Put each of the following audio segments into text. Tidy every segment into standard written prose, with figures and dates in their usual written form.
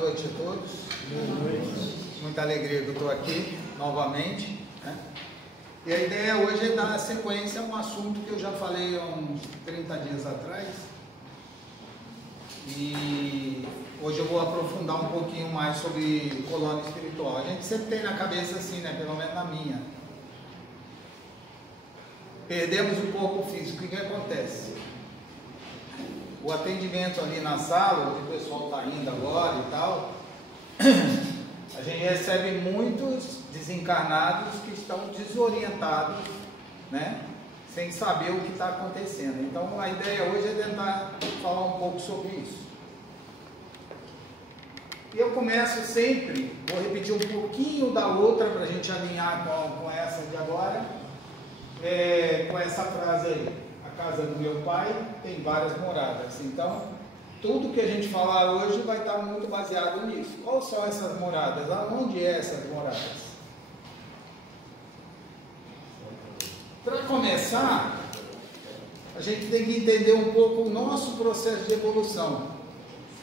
noite a todos. Boa noite. Muita alegria que eu estou aqui novamente, né? E a ideia hoje é dar sequência a um assunto que eu já falei há uns 30 dias atrás. E hoje eu vou aprofundar um pouquinho mais sobre colônia espiritual. A gente sempre tem na cabeça assim, né? Pelo menos na minha. Perdemos o corpo físico, o que acontece? O atendimento ali na sala, onde o pessoal está indo agora e tal, a gente recebe muitos desencarnados que estão desorientados, né? Sem saber o que está acontecendo. Então a ideia hoje é tentar falar um pouco sobre isso. E eu começo sempre, vou repetir um pouquinho da outra para a gente alinhar com essa de agora, com essa frase aí. A casa do meu pai tem várias moradas. Então, tudo que a gente falar hoje vai estar muito baseado nisso. Quais são essas moradas? Aonde é essas moradas? Para começar, a gente tem que entender um pouco o nosso processo de evolução,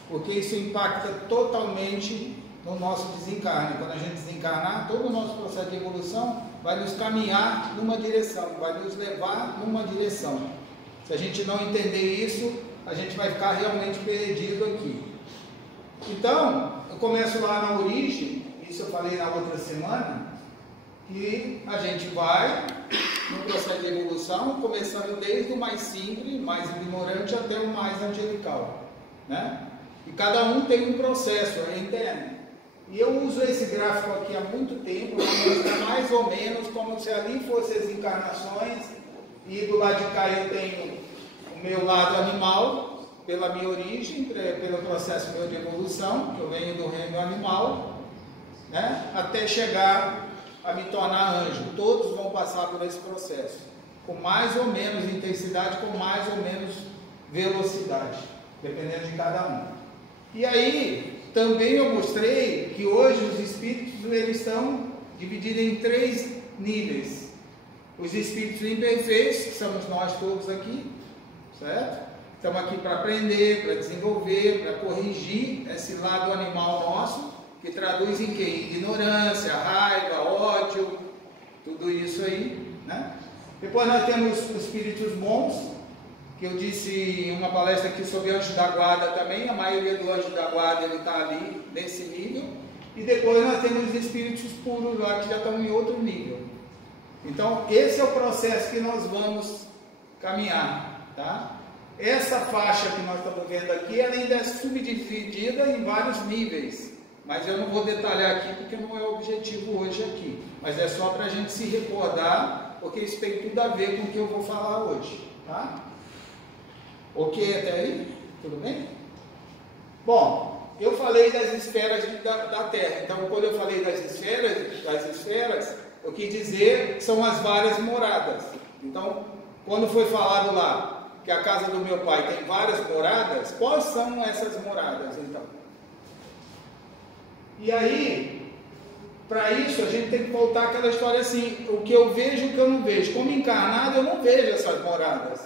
porque isso impacta totalmente no nosso desencarne. Quando a gente desencarnar, todo o nosso processo de evolução vai nos caminhar numa direção, vai nos levar numa direção. Se a gente não entender isso, a gente vai ficar realmente perdido aqui. Então, eu começo lá na origem, isso eu falei na outra semana, que a gente vai no processo de evolução, começando desde o mais simples, mais ignorante, até o mais angelical, né? E cada um tem um processo interno. E eu uso esse gráfico aqui há muito tempo, para mostrar mais ou menos como se ali fossem as encarnações, e do lado de cá eu tenho o meu lado animal, pela minha origem, pelo processo meu de evolução, que eu venho do reino animal, né, até chegar a me tornar anjo. Todos vão passar por esse processo, com mais ou menos intensidade, com mais ou menos velocidade, dependendo de cada um. E aí, também eu mostrei que hoje os espíritos eles estão divididos em 3 níveis. Os espíritos imperfeitos, que somos nós todos aqui, certo? Estamos aqui para aprender, para desenvolver, para corrigir esse lado animal nosso, que traduz em quê? Ignorância, raiva, ódio, tudo isso aí, né? Depois nós temos os espíritos bons, que eu disse em uma palestra aqui sobre anjo da guarda também, a maioria do anjo da guarda ele está ali, nesse nível. E depois nós temos os espíritos puros lá, que já estão em outro nível. Então, esse é o processo que nós vamos caminhar, tá? Essa faixa que nós estamos vendo aqui, ela ainda é subdividida em vários níveis, mas eu não vou detalhar aqui, porque não é o objetivo hoje aqui, mas é só para a gente se recordar, porque isso tem tudo a ver com o que eu vou falar hoje, tá? Ok até aí? Tudo bem? Bom, eu falei das esferas da Terra, então quando eu falei das esferas, eu quis dizer que são as várias moradas. Então, quando foi falado lá que a casa do meu pai tem várias moradas, quais são essas moradas, então? E aí, para isso, a gente tem que voltar àquela história assim, o que eu vejo e o que eu não vejo. Como encarnado, eu não vejo essas moradas.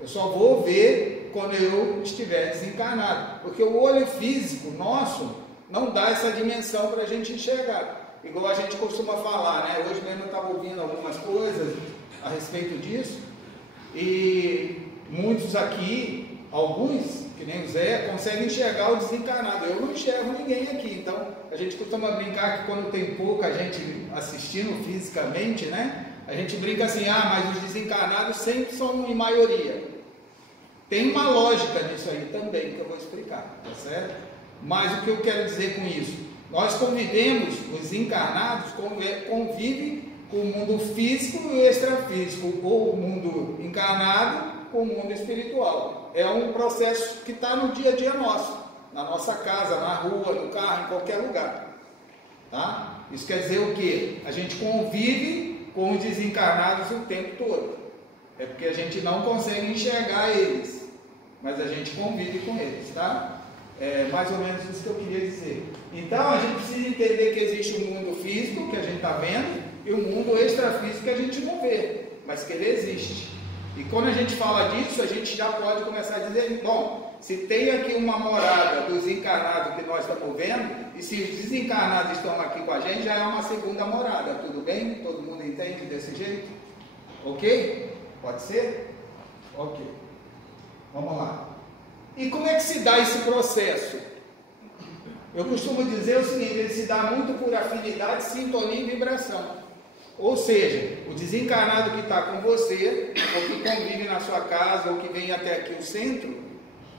Eu só vou ver quando eu estiver desencarnado. Porque o olho físico nosso não dá essa dimensão para a gente enxergar. Igual a gente costuma falar, né? Hoje mesmo eu estava ouvindo algumas coisas a respeito disso, e muitos aqui, alguns, que nem o Zé, conseguem enxergar o desencarnado. Eu não enxergo ninguém aqui, então a gente costuma brincar que quando tem pouca gente assistindo fisicamente, né? A gente brinca assim, mas os desencarnados sempre são em maioria. Tem uma lógica nisso aí também, que eu vou explicar, tá certo? Mas o que eu quero dizer com isso? Nós convivemos, os encarnados convivem com o mundo físico e extrafísico, ou o mundo encarnado com o mundo espiritual. É um processo que está no dia a dia nosso, na nossa casa, na rua, no carro, em qualquer lugar. Tá? Isso quer dizer o quê? A gente convive com os desencarnados o tempo todo. É porque a gente não consegue enxergar eles, mas a gente convive com eles, tá? É mais ou menos isso que eu queria dizer. Então a gente precisa entender que existe o mundo físico, que a gente está vendo, e o mundo extrafísico que a gente não vê, mas que ele existe. E quando a gente fala disso, a gente já pode começar a dizer, bom, se tem aqui uma morada dos encarnados que nós estamos vendo, e se os desencarnados estão aqui com a gente, já é uma segunda morada, tudo bem? Todo mundo entende desse jeito? Ok? Pode ser? Ok. Vamos lá. E como é que se dá esse processo? Eu costumo dizer o seguinte, ele se dá muito por afinidade, sintonia e vibração. Ou seja, o desencarnado que está com você, ou que convive na sua casa, ou que vem até aqui o centro,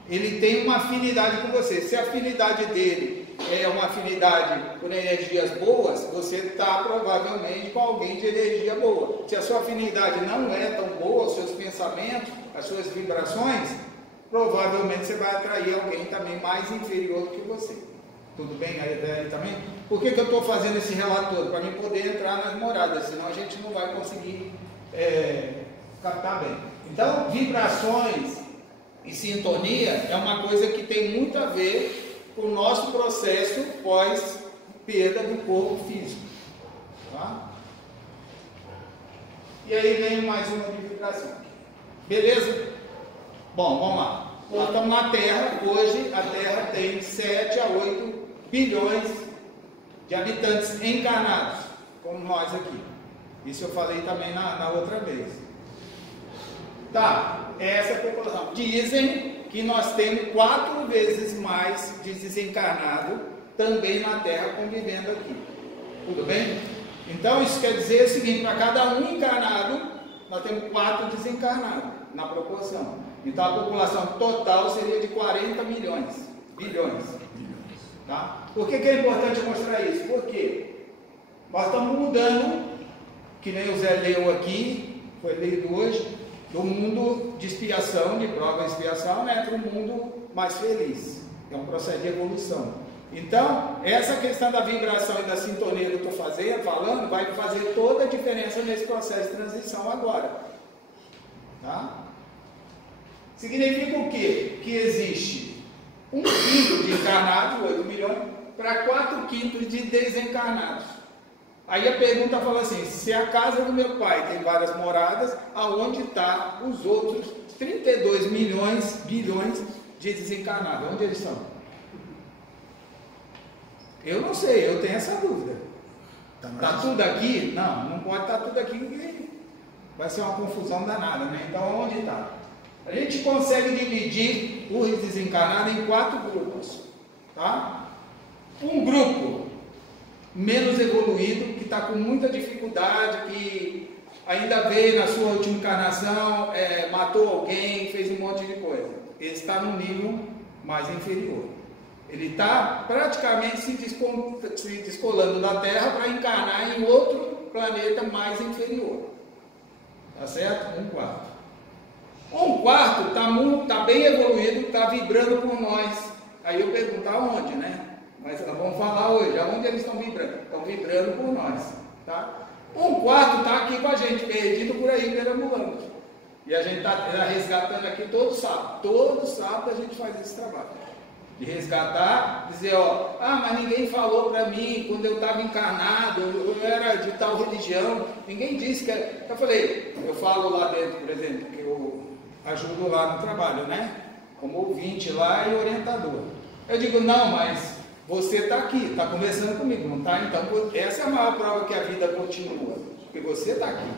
ele tem uma afinidade com você. Se a afinidade dele é uma afinidade por energias boas, você está provavelmente com alguém de energia boa. Se a sua afinidade não é tão boa, os seus pensamentos, as suas vibrações, provavelmente você vai atrair alguém também mais inferior do que você. Tudo bem aí também? Por que eu estou fazendo esse relatório? Para mim poder entrar nas moradas, senão a gente não vai conseguir captar bem. Então, vibrações e sintonia é uma coisa que tem muito a ver com o nosso processo pós-perda do corpo físico. Tá? E aí vem mais uma de vibração. Beleza? Bom, vamos lá. Nós estamos na Terra. Hoje a Terra tem 7 a 8 bilhões de habitantes encarnados, como nós aqui. Isso eu falei também na outra vez. Tá, essa é a população. Dizem que nós temos 4 vezes mais de desencarnado também na Terra convivendo aqui. Tudo bem? Então isso quer dizer o seguinte, para cada um encarnado, nós temos 4 desencarnados na proporção. Então a população total seria de 40 bilhões. Tá? Por que é importante mostrar isso? Porque nós estamos mudando, que nem o Zé leu aqui, foi lido hoje, do mundo de expiação, de prova e expiação, né, para um mundo mais feliz. É um processo de evolução. Então, essa questão da vibração e da sintonia que eu estou falando, vai fazer toda a diferença nesse processo de transição agora. Tá? Significa o quê? Que existe 1/5 de encarnados, 8 milhões, para 4/5 de desencarnados. Aí a pergunta fala assim, se a casa do meu pai tem várias moradas, aonde está os outros 32 bilhões de desencarnados? Onde eles estão? Eu não sei, eu tenho essa dúvida. Está tudo aqui? Não pode estar tudo aqui, porque vai ser uma confusão danada, né? Então onde está? A gente consegue dividir os desencarnados em 4 grupos, tá? Um grupo menos evoluído, que está com muita dificuldade, que ainda veio na sua última encarnação, matou alguém, fez um monte de coisa. Ele está num nível mais inferior. Ele está praticamente se descolando da Terra para encarnar em outro planeta mais inferior. Tá certo? 1/4. 1/4 está bem evoluído, está vibrando por nós. Aí eu pergunto aonde, né? Mas nós vamos falar hoje, aonde eles estão vibrando? Estão vibrando por nós. Tá? 1/4 está aqui com a gente, perdido por aí, perambulando. E a gente está resgatando aqui todo sábado. Todo sábado a gente faz esse trabalho. De resgatar, dizer, ó, mas ninguém falou para mim, quando eu estava encarnado, eu era de tal religião, ninguém disse que era. Eu falei, eu falo lá dentro, por exemplo, que eu ajudo lá no trabalho, né? Como ouvinte lá e orientador. Eu digo, não, mas você está aqui, está conversando comigo, não está? Então, essa é a maior prova que a vida continua, porque você está aqui,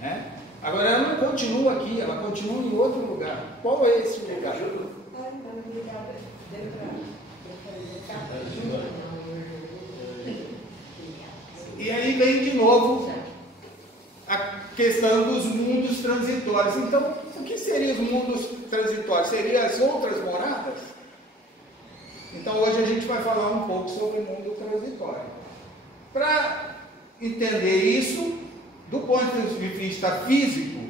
né? Agora, ela não continua aqui, ela continua em outro lugar. Qual é esse lugar? E aí vem de novo a questão dos mundos transitórios. Então, o que seriam os mundos transitórios? Seriam as outras moradas? Então, hoje a gente vai falar um pouco sobre o mundo transitório. Para entender isso, do ponto de vista físico,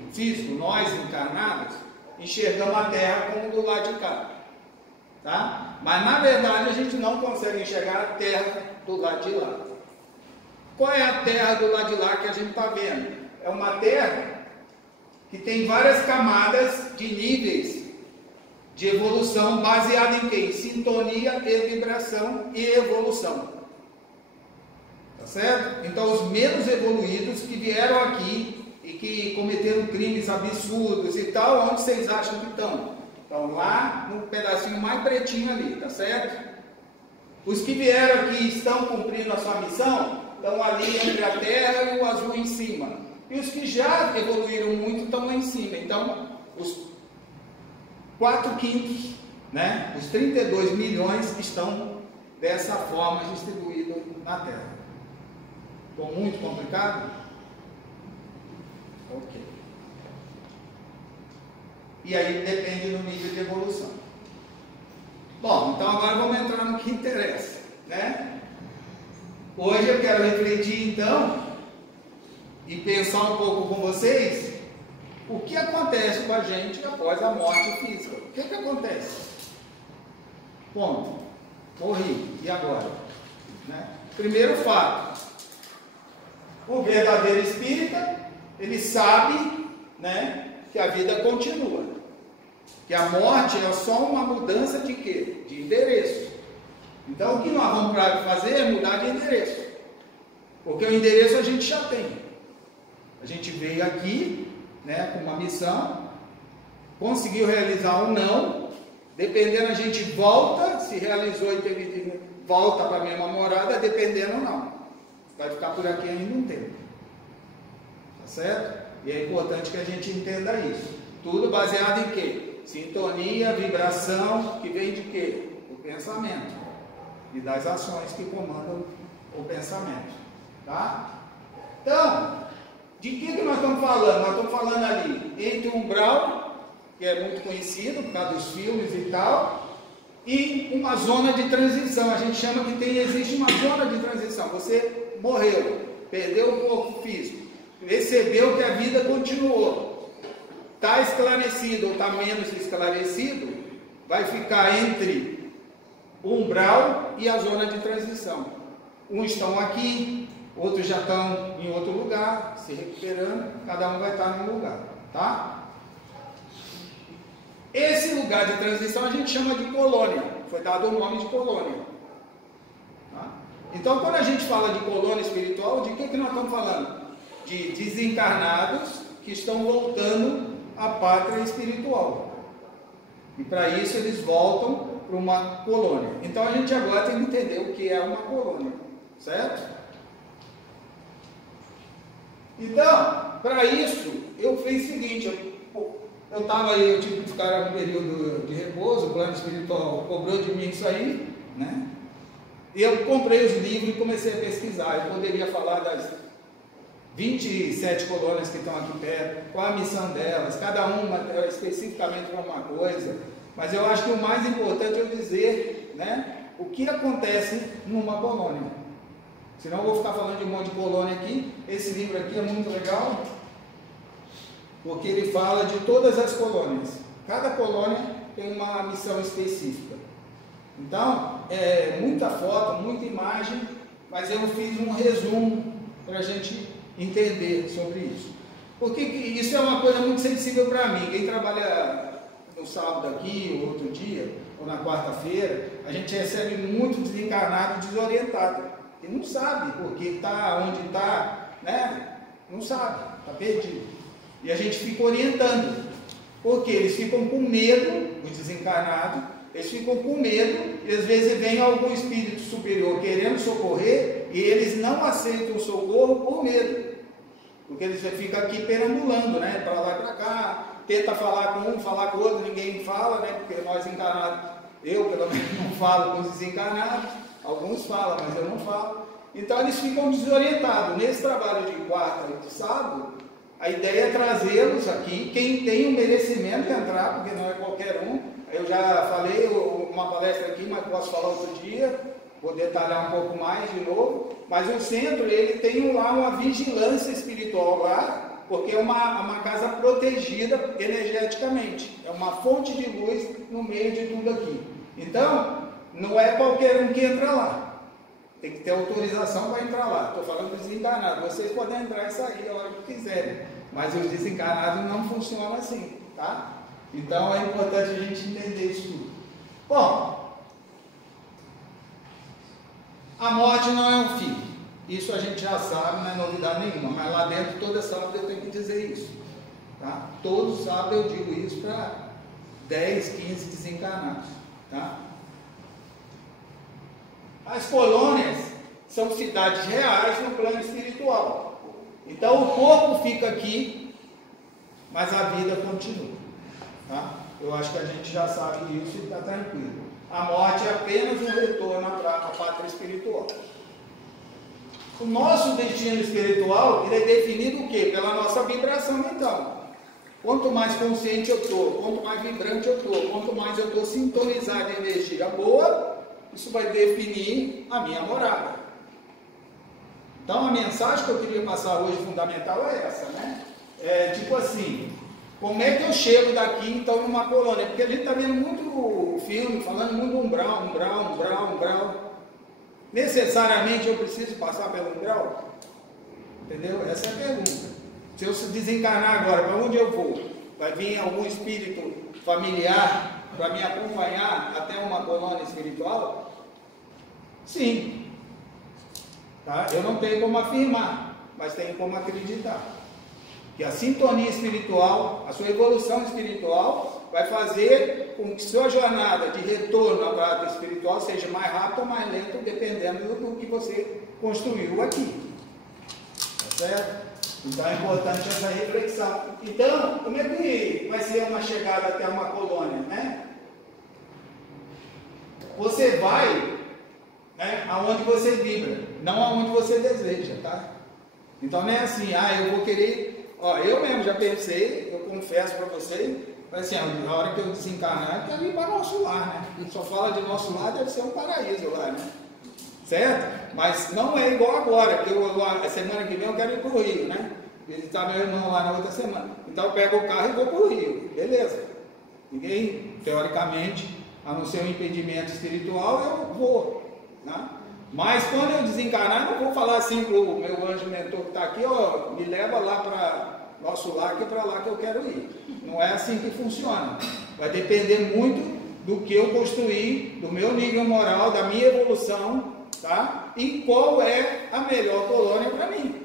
nós encarnados, enxergamos a Terra como do lado de cá. Tá? Mas na verdade a gente não consegue enxergar a Terra do lado de lá. Qual é a Terra do lado de lá que a gente está vendo? É uma Terra que tem várias camadas de níveis de evolução baseada em quê? Em sintonia e vibração e evolução. Tá certo? Então os menos evoluídos que vieram aqui e que cometeram crimes absurdos e tal, onde vocês acham que estão? Estão lá no pedacinho mais pretinho ali, tá certo? Os que vieram aqui estão cumprindo a sua missão, estão ali entre a terra e o azul em cima. E os que já evoluíram muito estão lá em cima. Então, os 4/5, né, os 32 milhões estão dessa forma distribuídos na Terra. Ficou muito complicado? Ok. E aí depende do nível de evolução. Bom, então agora vamos entrar no que interessa, né? Hoje eu quero refletir então e pensar um pouco com vocês o que acontece com a gente após a morte física. O que acontece? Ponto. Morri. E agora? Né? Primeiro fato. O verdadeiro espírita, ele sabe, né, que a vida continua. Que a morte é só uma mudança de quê? De endereço. Então o que nós vamos fazer é mudar de endereço. Porque o endereço a gente já tem. A gente veio aqui, né, com uma missão, conseguiu realizar ou não, dependendo a gente volta, se realizou e teve volta para a mesma morada, dependendo ou não. Vai ficar por aqui ainda um tempo. Tá certo? E é importante que a gente entenda isso. Tudo baseado em quê? Sintonia, vibração, que vem de quê? Do pensamento. E das ações que comandam o pensamento. Tá? Então, de que nós estamos falando? Nós estamos falando ali entre o umbral, que é muito conhecido por causa dos filmes e tal, e uma zona de transição. A gente chama que existe uma zona de transição. Você morreu, perdeu o corpo físico, percebeu que a vida continuou. Está esclarecido ou está menos esclarecido, vai ficar entre o umbral e a zona de transição. Uns estão aqui, outros já estão em outro lugar, se recuperando, cada um vai estar num lugar, tá? Esse lugar de transição a gente chama de colônia, foi dado o nome de colônia. Tá? Então, quando a gente fala de colônia espiritual, de que nós estamos falando? De desencarnados que estão voltando à pátria espiritual. E para isso eles voltam para uma colônia. Então a gente agora tem que entender o que é uma colônia, certo? Então, para isso, eu fiz o seguinte, eu tive que ficar um período de repouso, o plano espiritual cobrou de mim isso aí, né? E eu comprei os livros e comecei a pesquisar. Eu poderia falar das 27 colônias que estão aqui perto, qual a missão delas, cada uma especificamente para uma coisa, mas eu acho que o mais importante é eu dizer, né, o que acontece numa colônia. Senão eu vou ficar falando de um monte de colônia aqui. Esse livro aqui é muito legal, porque ele fala de todas as colônias. Cada colônia tem uma missão específica. Então, muita foto, muita imagem, mas eu fiz um resumo para a gente entender sobre isso. Porque isso é uma coisa muito sensível para mim. Quem trabalha no sábado aqui, ou outro dia, ou na quarta-feira, a gente recebe muito desencarnado, desorientado, que não sabe por que está, onde está, né? Não sabe, está perdido. E a gente fica orientando, porque eles ficam com medo, os desencarnados, eles ficam com medo, e às vezes vem algum espírito superior querendo socorrer, e eles não aceitam o socorro por medo, porque eles ficam aqui perambulando, né, para lá e para cá, tenta falar com um, falar com o outro, ninguém fala, né, porque nós encarnados, eu pelo menos não falo com os desencarnados, alguns falam, mas eu não falo. Então eles ficam desorientados. Nesse trabalho de quarta e de sábado, a ideia é trazê-los aqui, quem tem o merecimento de entrar, porque não é qualquer um. Eu já falei uma palestra aqui, mas posso falar outro dia, vou detalhar um pouco mais de novo. Mas o centro, ele tem lá uma vigilância espiritual lá, porque é uma casa protegida energeticamente, é uma fonte de luz no meio de tudo aqui. Então, não é qualquer um que entra lá, tem que ter autorização para entrar lá. Estou falando dos desencarnados, vocês podem entrar e sair a hora que quiserem, mas os desencarnados não funcionam assim, tá? Então é importante a gente entender isso tudo. Bom, a morte não é um fim, isso a gente já sabe, não é novidade nenhuma, mas lá dentro toda sábado eu tenho que dizer isso, tá? Todo sábado eu digo isso para 10, 15 desencarnados, tá? As colônias são cidades reais no plano espiritual. Então o corpo fica aqui, mas a vida continua, tá? Eu acho que a gente já sabe isso e está tranquilo. A morte é apenas um retorno à pátria espiritual. O nosso destino espiritual, ele é definido o quê? Pela nossa vibração mental. Quanto mais consciente eu estou, quanto mais vibrante eu estou, quanto mais eu estou sintonizado em energia boa, isso vai definir a minha morada. Então a mensagem que eu queria passar hoje fundamental é essa, né? É tipo assim, como é que eu chego daqui então numa colônia? Porque a gente está vendo muito filme falando muito umbral. Necessariamente eu preciso passar pelo umbral? Entendeu? Essa é a pergunta. Se eu se desencarnar agora, para onde eu vou? Vai vir algum espírito familiar para me acompanhar até uma colônia espiritual? Sim. Tá? Eu não tenho como afirmar, mas tenho como acreditar. Que a sintonia espiritual, a sua evolução espiritual, vai fazer com que sua jornada de retorno à prática espiritual seja mais rápida ou mais lenta, dependendo do que você construiu aqui. Tá certo? Então é importante essa reflexão. Então, como é que vai ser uma chegada até uma colônia, né? Você vai, né, aonde você vibra, não aonde você deseja, tá? Então não é assim, eu vou querer, eu mesmo já pensei, eu confesso para vocês, assim, na hora que eu desencarnar, eu quero ir para o nosso lar, né? Só fala de nosso lar, deve ser um paraíso lá, né? Certo? Mas não é igual agora, que a semana que vem eu quero ir para o Rio, né? Visitar meu irmão lá na outra semana. Então eu pego o carro e vou para o Rio, beleza. Ninguém, teoricamente, a não ser um impedimento espiritual, eu vou, né? Mas quando eu desencarnar, eu não vou falar assim para o meu anjo mentor que está aqui, me leva lá para nosso lar, que é para lá que eu quero ir. Não é assim que funciona. Vai depender muito do que eu construí, do meu nível moral, da minha evolução, tá? E qual é a melhor colônia para mim.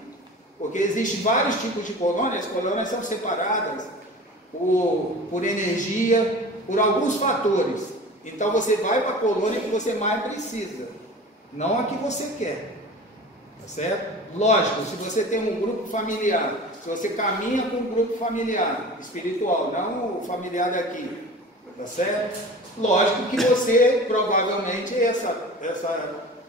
Porque existem vários tipos de colônias, as colônias são separadas por energia, por alguns fatores. Então você vai para a colônia que você mais precisa, não a que você quer. Tá certo? Lógico, se você tem um grupo familiar, se você caminha com um grupo familiar espiritual, não o familiar daqui, tá certo? Lógico que você, provavelmente,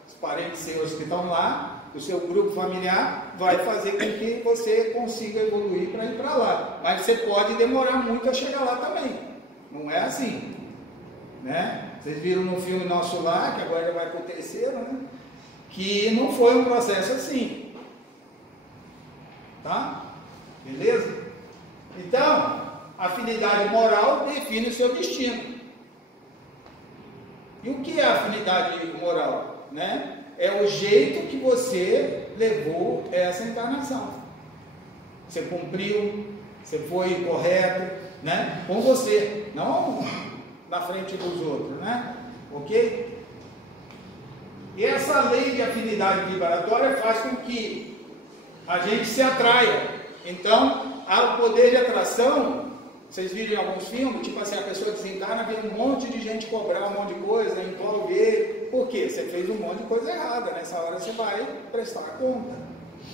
os parentes seus que estão lá, o seu grupo familiar, vai fazer com que você consiga evoluir para ir para lá. Mas você pode demorar muito a chegar lá também. Não é assim, né? Vocês viram no filme Nosso Lar, que agora já vai para o terceiro, né? Que não foi um processo assim. Tá? Beleza? Então, a afinidade moral define o seu destino. E o que é a afinidade moral? Né? É o jeito que você levou essa encarnação. Você cumpriu, você foi correto, né? Com você, não na frente dos outros, né? Ok? E essa lei de afinidade vibratória faz com que a gente se atraia. Então, há o poder de atração. Vocês viram em alguns filmes, tipo assim, a pessoa desencarna, vê um monte de gente cobrar um monte de coisa, envolve ele. Por quê? Você fez um monte de coisa errada. Nessa hora você vai prestar conta.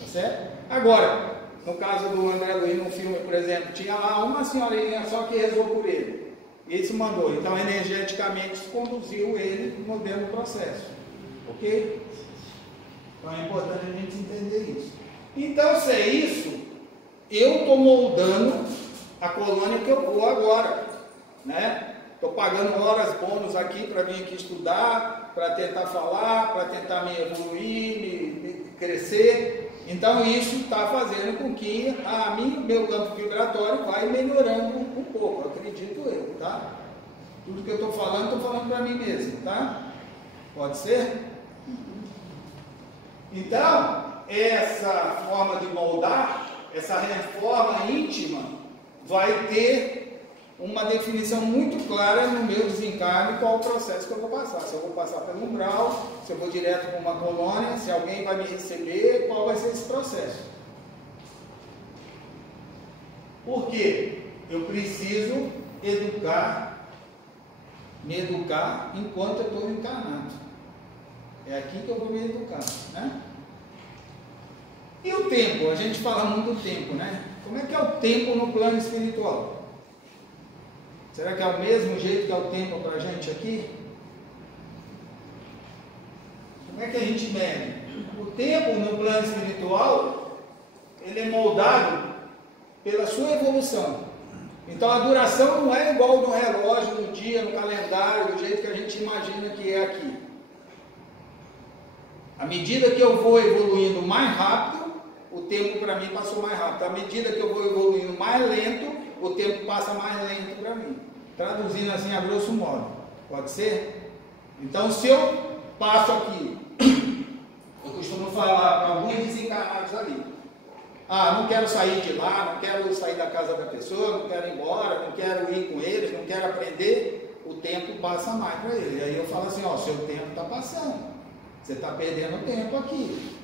Tá certo? Agora, no caso do André Luiz, no filme, por exemplo, tinha lá uma senhorinha só que rezou por ele. E ele se mandou. Então, energeticamente, conduziu ele no mesmo processo. Ok? Então, é importante a gente entender isso. Então, se é isso, eu estou moldando a colônia que eu vou agora, né? Estou pagando horas bônus aqui para vir aqui estudar, para tentar falar, para tentar me evoluir, me crescer. Então isso está fazendo com que meu campo vibratório vai melhorando um pouco, acredito eu, tá? Tudo que eu estou falando para mim mesmo, tá? Pode ser? Então, essa forma de moldar, essa reforma íntima, vai ter uma definição muito clara no meu desencarne qual o processo que eu vou passar. Se eu vou passar pelo umbral, se eu vou direto para uma colônia, se alguém vai me receber, qual vai ser esse processo. Por quê? Eu preciso educar me educar enquanto eu estou encarnado. É aqui que eu vou me educar, né? E o tempo? A gente fala muito do tempo, né? Como é que é o tempo no plano espiritual? Será que é o mesmo jeito que é o tempo para a gente aqui? Como é que a gente mede? O tempo no plano espiritual, ele é moldado pela sua evolução. Então a duração não é igual no relógio, no dia, no calendário, do jeito que a gente imagina que é aqui. À medida que eu vou evoluindo mais rápido, o tempo para mim passou mais rápido. À medida que eu vou evoluindo mais lento, o tempo passa mais lento para mim. Traduzindo assim a grosso modo. Pode ser? Então se eu passo aqui, eu costumo falar para alguns desencarnados ali: ah, não quero sair de lá, não quero sair da casa da pessoa, não quero ir embora, não quero ir com eles, não quero aprender. O tempo passa mais para ele. E aí eu falo assim: ó, seu tempo está passando, você está perdendo tempo aqui,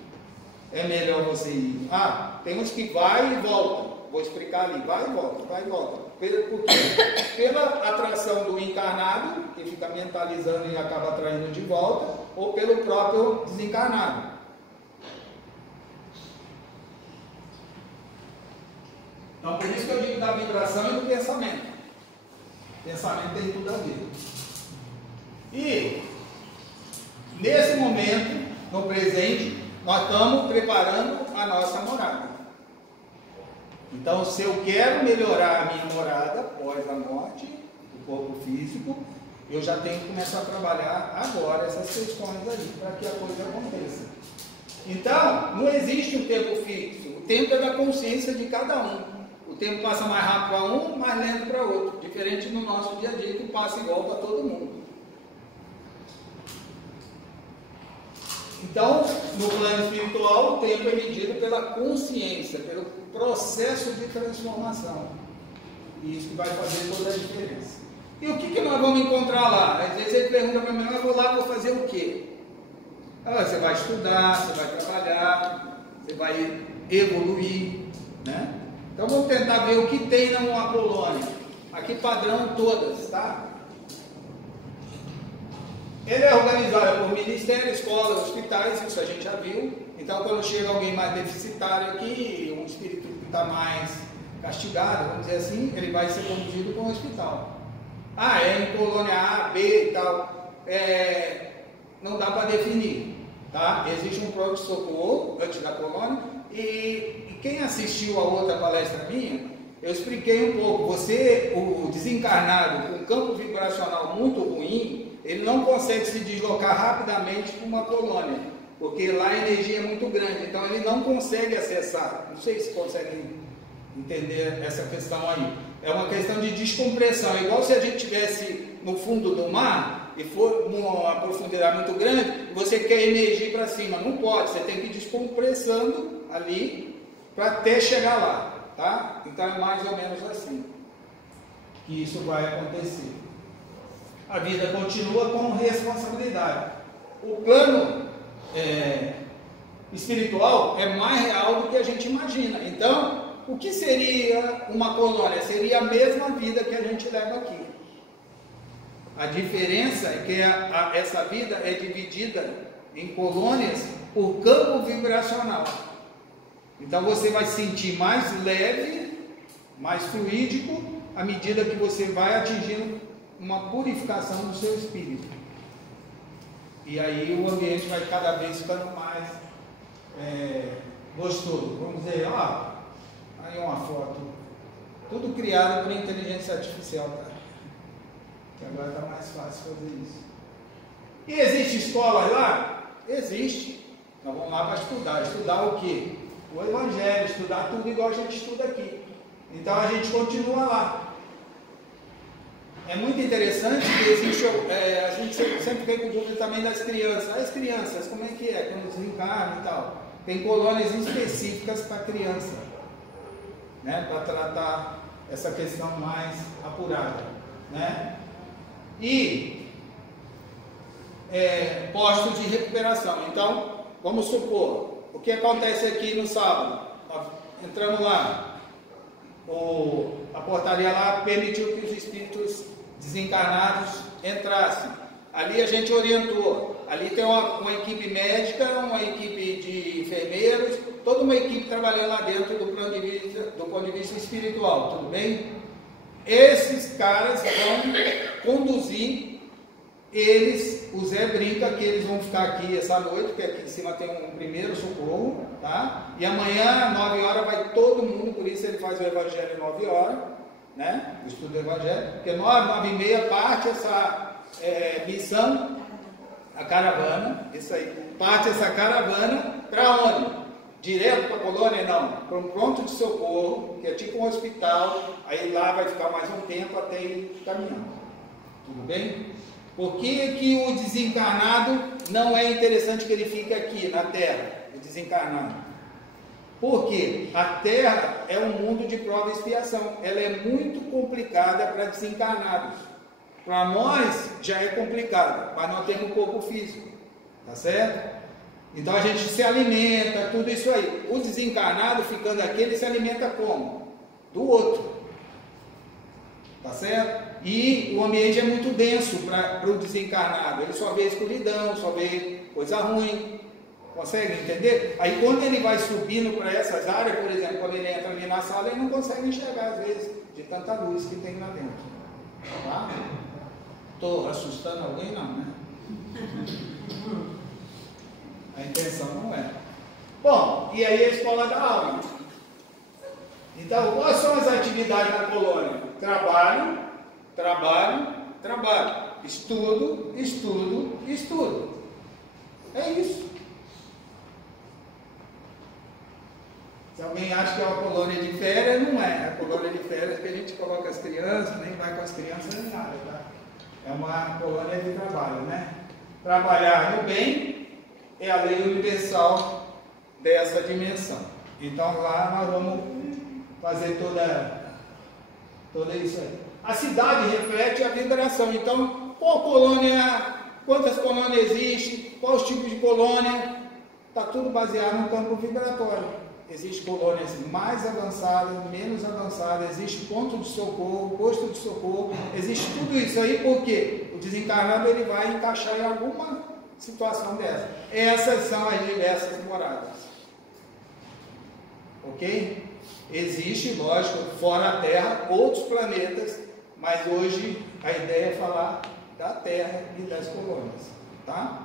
é melhor você ir. Ah, tem uns que vai e volta, vou explicar ali: vai e volta, vai e volta. Por quê? Pela atração do encarnado, que fica mentalizando e acaba atraindo de volta, ou pelo próprio desencarnado. Então, por isso que eu digo da vibração e do pensamento. O pensamento tem tudo a ver. E, nesse momento, no presente, nós estamos preparando a nossa morada. Então, se eu quero melhorar a minha morada após a morte do corpo físico, eu já tenho que começar a trabalhar agora essas questões aí, para que a coisa aconteça. Então, não existe um tempo fixo. O tempo é da consciência de cada um. O tempo passa mais rápido para um, mais lento para outro. Diferente no nosso dia a dia, que passa igual para todo mundo. Então, no plano espiritual, o tempo é medido pela consciência, pelo processo de transformação. E isso que vai fazer toda a diferença. E o que nós vamos encontrar lá? Às vezes ele pergunta para mim: eu vou lá, vou fazer o quê? Ah, você vai estudar, você vai trabalhar, você vai evoluir, né? Então vamos tentar ver o que tem numa colônia. Aqui padrão todas, tá? Ele é organizado por ministério, escola, hospitais, isso a gente já viu. Então quando chega alguém mais deficitário aqui, um espírito que está mais castigado, vamos dizer assim, ele vai ser conduzido para um hospital. Ah, é em colônia A, B e tal. Não dá para definir, tá? Existe um pronto-socorro antes da colônia. E quem assistiu a outra palestra minha, eu expliquei um pouco. Você, o desencarnado com campo vibracional muito ruim, ele não consegue se deslocar rapidamente para uma colônia, porque lá a energia é muito grande, então ele não consegue acessar. Não sei se conseguem entender essa questão aí. É uma questão de descompressão, igual se a gente estivesse no fundo do mar e for uma profundidade muito grande, você quer emergir para cima, não pode, você tem que ir descompressando ali para até chegar lá, tá? Então é mais ou menos assim que isso vai acontecer. A vida continua com responsabilidade. O plano espiritual é mais real do que a gente imagina. Então, o que seria uma colônia? Seria a mesma vida que a gente leva aqui. A diferença é que essa vida é dividida em colônias por campo vibracional. Então você vai se sentir mais leve, mais fluídico, à medida que você vai atingindo uma purificação do seu espírito. E aí o ambiente vai cada vez ficando mais gostoso. Vamos dizer, aí uma foto, tudo criado por inteligência artificial, cara. Que agora está mais fácil fazer isso. E existe escola lá? Existe. Nós vamos lá para estudar. Estudar o quê? O Evangelho, estudar tudo igual a gente estuda aqui. Então a gente continua lá. É muito interessante que existe, a gente sempre tem com dúvida também das crianças. As crianças, como é que é? Quando desencarnam e tal. Tem colônias específicas para criança, né? Para tratar essa questão mais apurada, né? E postos de recuperação. Então, vamos supor, o que acontece aqui no sábado? Entramos lá, a portaria lá permitiu que os espíritos desencarnados entrasse. Ali a gente orientou. Ali tem uma equipe médica, uma equipe de enfermeiros, toda uma equipe trabalhando lá dentro do ponto de vista espiritual, tudo bem? Esses caras vão conduzir eles, o Zé brinca que eles vão ficar aqui essa noite, porque aqui em cima tem um primeiro socorro, tá? E amanhã, 9 horas, vai todo mundo, por isso ele faz o Evangelho 9 horas, né? O estudo do Evangelho, porque 9, 9 e meia parte essa missão, a caravana, isso aí, parte essa caravana para onde? Direto para a colônia? Não, para um pronto de socorro, que é tipo um hospital, aí lá vai ficar mais um tempo até ir caminhando, tudo bem? Por que o desencarnado não é interessante que ele fique aqui na Terra, o desencarnado? Porque a Terra é um mundo de prova e expiação, ela é muito complicada para desencarnados. Para nós já é complicado, mas nós temos um corpo físico, tá certo? Então a gente se alimenta, tudo isso aí. O desencarnado ficando aqui, ele se alimenta como? Do outro, tá certo? E o ambiente é muito denso para o desencarnado, ele só vê escuridão, só vê coisa ruim, consegue entender? Aí quando ele vai subindo para essas áreas, por exemplo, quando ele entra ali na sala, ele não consegue enxergar às vezes, de tanta luz que tem lá dentro, tá? Estou assustando alguém? Não, né? A intenção não é. Bom, e aí a escola da alma. Então, quais são as atividades na colônia? Trabalho, trabalho, trabalho. Estudo, estudo, estudo. É isso. Se alguém acha que é uma colônia de férias, não é. A colônia de férias que a gente coloca as crianças, nem vai com as crianças nem nada, tá? É uma colônia de trabalho, né? Trabalhar no bem é a lei universal dessa dimensão. Então lá nós vamos fazer toda isso aí. A cidade reflete a vibração. Então, qual colônia, quantas colônias existem, quais os tipos de colônia, está tudo baseado no campo vibratório. Existem colônias mais avançadas, menos avançadas, existe ponto de socorro, posto de socorro, existe tudo isso aí, porque o desencarnado ele vai encaixar em alguma situação dessa. Essas são as diversas moradas. Ok? Existe, lógico, fora a Terra, outros planetas, mas hoje a ideia é falar da Terra e das colônias, tá?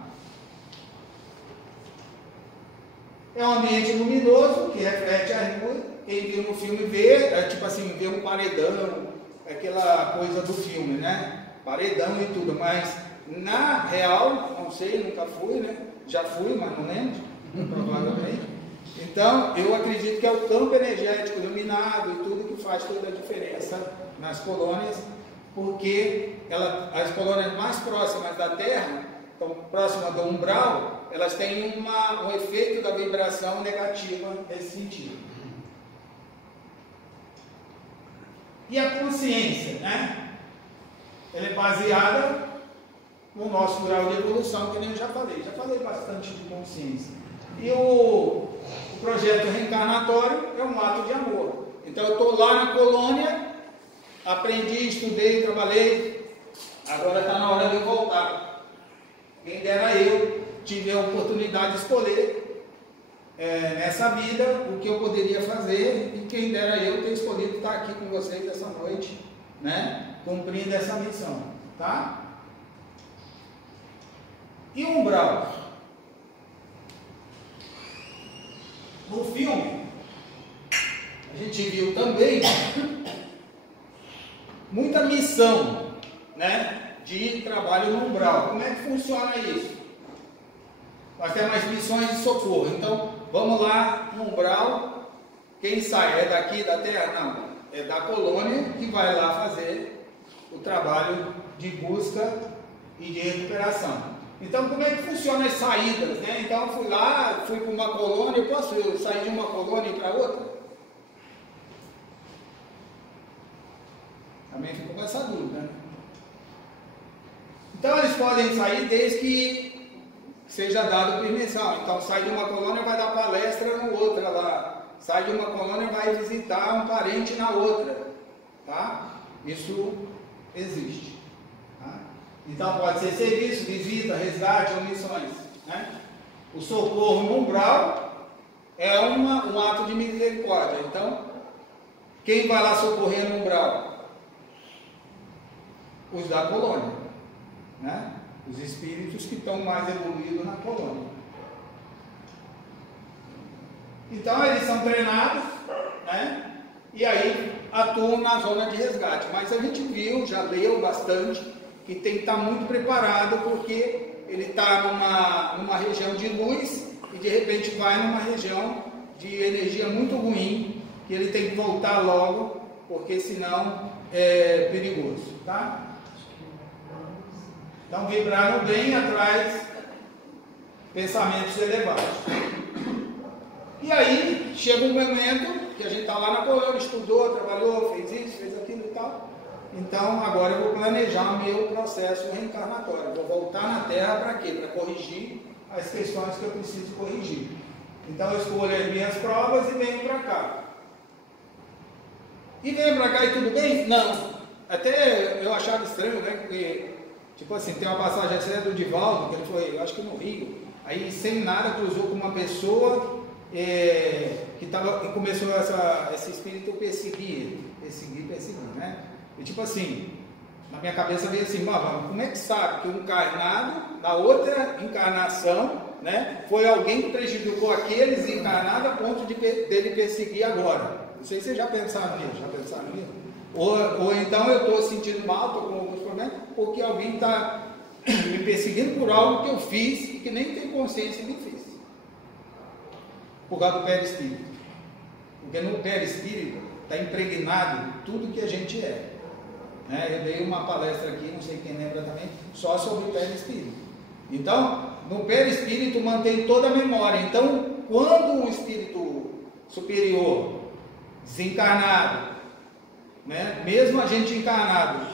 É um ambiente luminoso que reflete a luz. Quem viu no filme vê, tipo assim, vê um paredão, aquela coisa do filme, né? Paredão e tudo, mas na real, não sei, nunca fui, né? Já fui, mas não lembro, provavelmente. Então, eu acredito que é o campo energético iluminado e tudo que faz toda a diferença nas colônias, porque as colônias mais próximas da Terra, então, próximas do umbral, elas têm um efeito da vibração negativa nesse sentido. E a consciência, né? Ela é baseada no nosso grau de evolução, que nem eu já falei bastante de consciência. E o projeto reencarnatório é um ato de amor. Então eu estou lá na colônia, aprendi, estudei, trabalhei, agora está na hora de eu voltar. Quem dera eu tive a oportunidade de escolher nessa vida o que eu poderia fazer, e quem dera eu ter escolhido estar aqui com vocês essa noite, né, cumprindo essa missão, tá? E o umbral? No filme, a gente viu também muita missão, né, de trabalho no umbral. Como é que funciona isso? Nós temos as missões de socorro. Então, vamos lá no umbral. Quem sai? É daqui da Terra? Não. É da colônia que vai lá fazer o trabalho de busca e de recuperação. Então, como é que funciona as saídas, né? Então, eu fui lá, fui para uma colônia, eu posso sair de uma colônia e ir para outra? Também ficou com essa dúvida, né? Então, eles podem sair desde que seja dado permissão. Então, sai de uma colônia, vai dar palestra na outra lá. Sai de uma colônia, vai visitar um parente na outra, tá? Isso existe. Tá? Então pode ser serviço, visita, resgate ou missões, né? O socorro no umbral é um ato de misericórdia. Então, quem vai lá socorrer no umbral? Os da colônia, né? Os espíritos que estão mais evoluídos na colônia. Então eles são treinados, né? E aí atuam na zona de resgate. Mas a gente viu, já leu bastante, que tem que estar muito preparado, porque ele está numa região de luz e de repente vai numa região de energia muito ruim, que ele tem que voltar logo, porque senão é perigoso, tá? Então vibrar no bem atrás pensamentos elevados. E aí chega um momento que a gente está lá na colônia, estudou, trabalhou, fez isso, fez aquilo e tal. Então agora eu vou planejar o meu processo reencarnatório. Vou voltar na Terra para quê? Para corrigir as questões que eu preciso corrigir. Então eu escolho as minhas provas e venho para cá. E venho para cá e tudo bem? Não. Até eu achava estranho, né? Porque, tipo assim, tem uma passagem essa do Divaldo, que ele foi, eu acho que no Rio, aí sem nada cruzou com uma pessoa que começou esse espírito perseguir, né? E tipo assim, na minha cabeça veio assim, como é que sabe que um encarnado, na outra encarnação, né, foi alguém que prejudicou aqueles encarnados a ponto dele perseguir agora? Não sei se vocês já pensaram nisso, Ou então eu estou sentindo mal, estou com alguns problemas, porque alguém está me perseguindo por algo que eu fiz e que nem tem consciência que fiz. Por causa do perispírito. Porque no perispírito está impregnado tudo que a gente é. Eu dei uma palestra aqui, não sei quem lembra também, só sobre o perispírito. Então, no perispírito mantém toda a memória. Então, quando um espírito superior, desencarnado, né, mesmo a gente encarnado,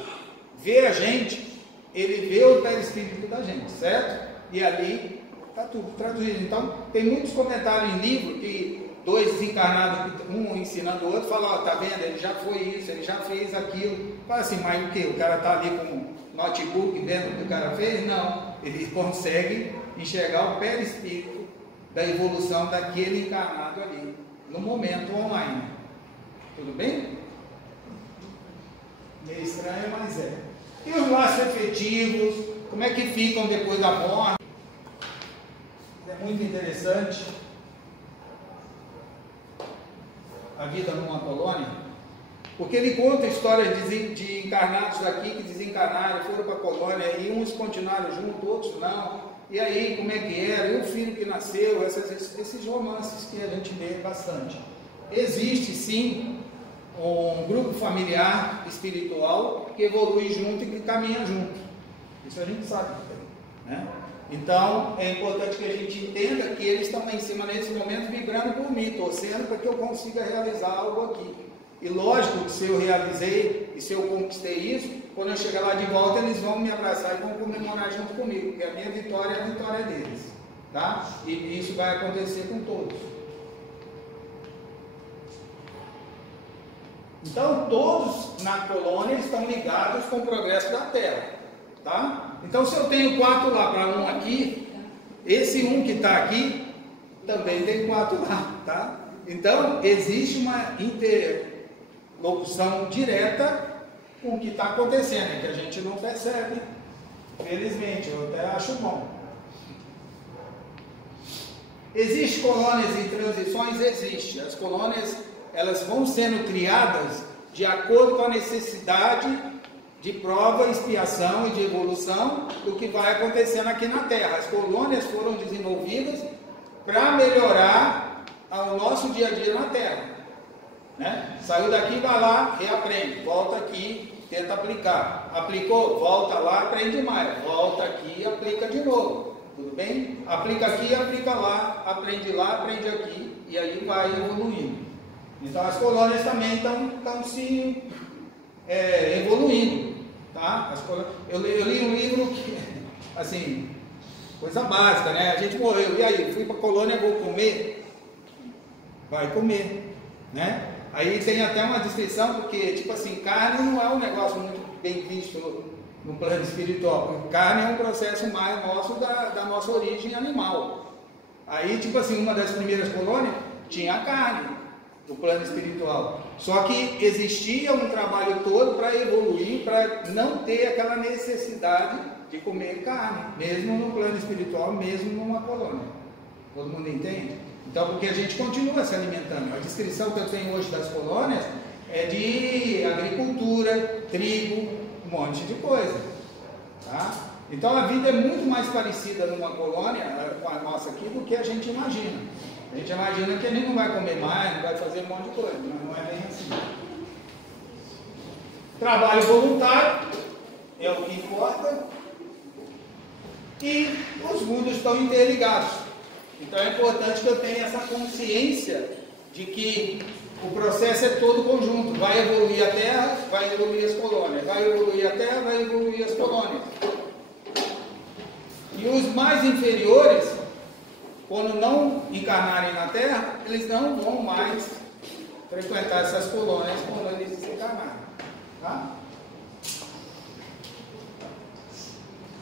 vê a gente, ele vê o perispírito da gente, certo? E ali está tudo traduzido. Então, tem muitos comentários em livro que dois desencarnados, um ensinando o outro, falam, ó, tá vendo, ele já foi isso, ele já fez aquilo. Fala assim, mas o que? O cara está ali com um notebook vendo o que o cara fez? Não, ele consegue enxergar o perispírito da evolução daquele encarnado ali, no momento online. Tudo bem? Meio estranho, mas é. E os laços efetivos, como é que ficam depois da morte? É muito interessante a vida numa colônia, porque ele conta histórias de encarnados daqui que desencarnaram, foram para a colônia e uns continuaram junto, outros não. E aí, como é que era? E o filho que nasceu, esses romances que a gente lê bastante. Existe sim um grupo familiar espiritual que evolui junto e que caminha junto. Isso a gente sabe, né? Então é importante que a gente entenda que eles estão lá em cima nesse momento vibrando por mim, torcendo para que eu consiga realizar algo aqui. E lógico que se eu realizei e se eu conquistei isso, quando eu chegar lá de volta eles vão me abraçar e vão comemorar junto comigo, porque a minha vitória é a vitória deles, tá? E isso vai acontecer com todos. Então todos na colônia estão ligados com o progresso da Terra, tá? Então se eu tenho 4 lá para um aqui, esse um que está aqui também tem 4 lá, tá? Então existe uma interlocução direta com o que está acontecendo, que a gente não percebe, felizmente, eu até acho bom. Existem colônias em transições? Existe. As colônias, elas vão sendo criadas de acordo com a necessidade de prova, expiação e de evolução do que vai acontecendo aqui na Terra. As colônias foram desenvolvidas para melhorar o nosso dia a dia na Terra, né? Saiu daqui, vai lá, reaprende, volta aqui, tenta aplicar, aplicou, volta lá, aprende mais, volta aqui, aplica de novo, tudo bem? Aplica aqui, aplica lá, aprende aqui, e aí vai evoluindo. Então as colônias também estão se evoluindo, tá? Eu li um livro que, assim, coisa básica, né? A gente morreu, e aí, fui para a colônia, vou comer? Vai comer, né? Aí tem até uma descrição, porque, tipo assim, carne não é um negócio muito bem visto no plano espiritual. Porque carne é um processo mais nosso da nossa origem animal. Aí, tipo assim, uma das primeiras colônias tinha a carne, do plano espiritual. Só que existia um trabalho todo para evoluir, para não ter aquela necessidade de comer carne, mesmo no plano espiritual, mesmo numa colônia. Todo mundo entende? Então, porque a gente continua se alimentando. A descrição que eu tenho hoje das colônias é de agricultura, trigo, um monte de coisa. Tá? Então, a vida é muito mais parecida numa colônia com a nossa aqui do que a gente imagina. A gente imagina que a gente não vai comer mais, não vai fazer um monte de coisa, mas não é bem assim. Trabalho voluntário é o que importa. E os mundos estão interligados. Então é importante que eu tenha essa consciência de que o processo é todo conjunto. Vai evoluir a Terra, vai evoluir as colônias. Vai evoluir a Terra, vai evoluir as colônias. E os mais inferiores, quando não encarnarem na Terra, eles não vão mais frequentar essas colônias quando eles desencarnarem. Tá?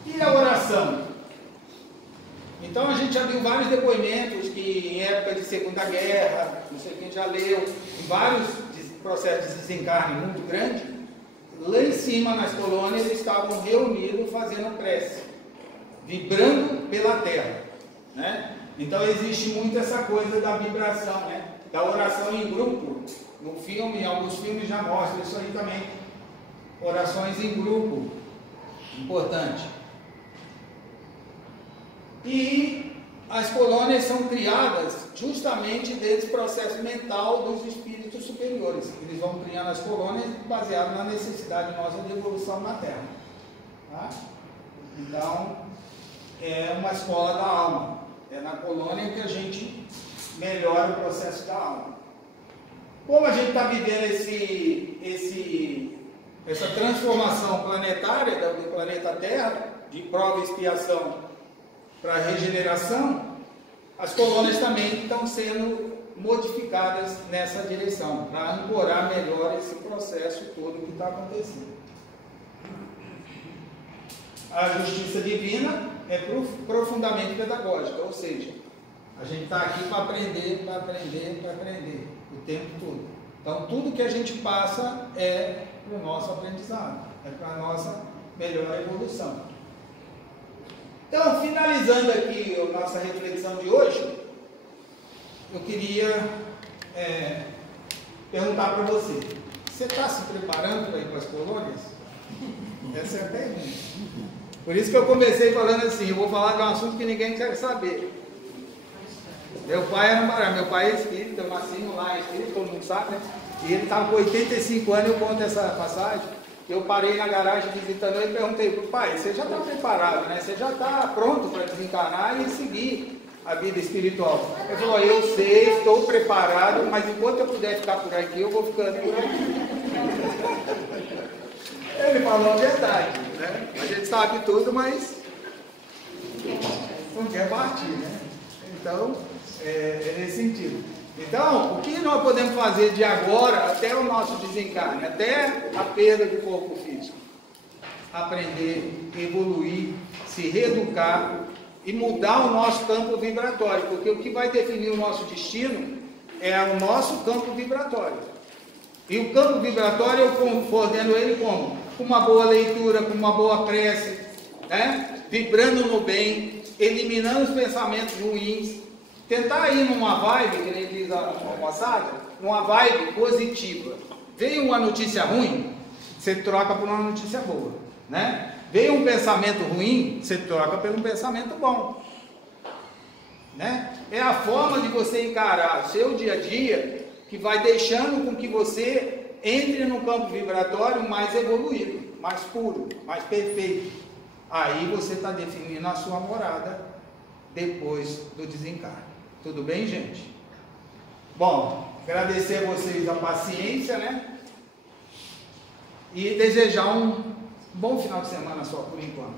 E a oração? Então a gente já viu vários depoimentos que em época de Segunda Guerra, não sei quem já leu, em vários processos de desencarne muito grande, lá em cima nas colônias estavam reunidos fazendo prece, vibrando pela terra, né? Então existe muito essa coisa da vibração, né? Da oração em grupo. No filme, alguns filmes já mostram isso aí também. Orações em grupo, importante. E as colônias são criadas justamente desse processo mental dos espíritos superiores. Eles vão criando as colônias baseado na necessidade nossa de evolução na Terra. Tá? Então, é uma escola da alma. É na colônia que a gente melhora o processo da alma. Como a gente está vivendo essa transformação planetária do planeta Terra, de prova e expiação para regeneração, as colônias também estão sendo modificadas nessa direção, para ancorar melhor esse processo todo que está acontecendo. A justiça divina é profundamente pedagógica, ou seja, a gente está aqui para aprender, o tempo todo. Então, tudo que a gente passa é para o nosso aprendizado, é para a nossa melhor evolução. Então, finalizando aqui a nossa reflexão de hoje, eu queria perguntar para você: você está se preparando para ir para as colônias? Essa é a pergunta. Por isso que eu comecei falando assim, eu vou falar de um assunto que ninguém quer saber. Meu pai era um barato, meu pai é espírita, eu nasci lá, espírita, todo mundo sabe, né? E ele estava com 85 anos, eu conto essa passagem. Eu parei na garagem visitando ele e perguntei: pai, você já está preparado, né? Você já está pronto para desencarnar e seguir a vida espiritual? Ele falou: eu sei, estou preparado, mas enquanto eu puder ficar por aqui, eu vou ficando por aqui. Ele falou a verdade, né? A gente sabe tudo, mas não quer partir, né? Então, é nesse sentido. Então, o que nós podemos fazer de agora até o nosso desencarne, até a perda do corpo físico? Aprender, evoluir, se reeducar e mudar o nosso campo vibratório, porque o que vai definir o nosso destino é o nosso campo vibratório. E o campo vibratório eu coordeno ele como? Com uma boa leitura, com uma boa prece, né? Vibrando no bem, eliminando os pensamentos ruins. Tentar ir numa vibe, que nem diz a moçada, numa vibe positiva. Veio uma notícia ruim, você troca por uma notícia boa, né? Veio um pensamento ruim, você troca por um pensamento bom, né? É a forma de você encarar o seu dia a dia que vai deixando com que você entre no campo vibratório mais evoluído, mais puro, mais perfeito. Aí você está definindo a sua morada depois do desencarne. Tudo bem, gente? Bom, agradecer a vocês a paciência, né? E desejar um bom final de semana só por enquanto.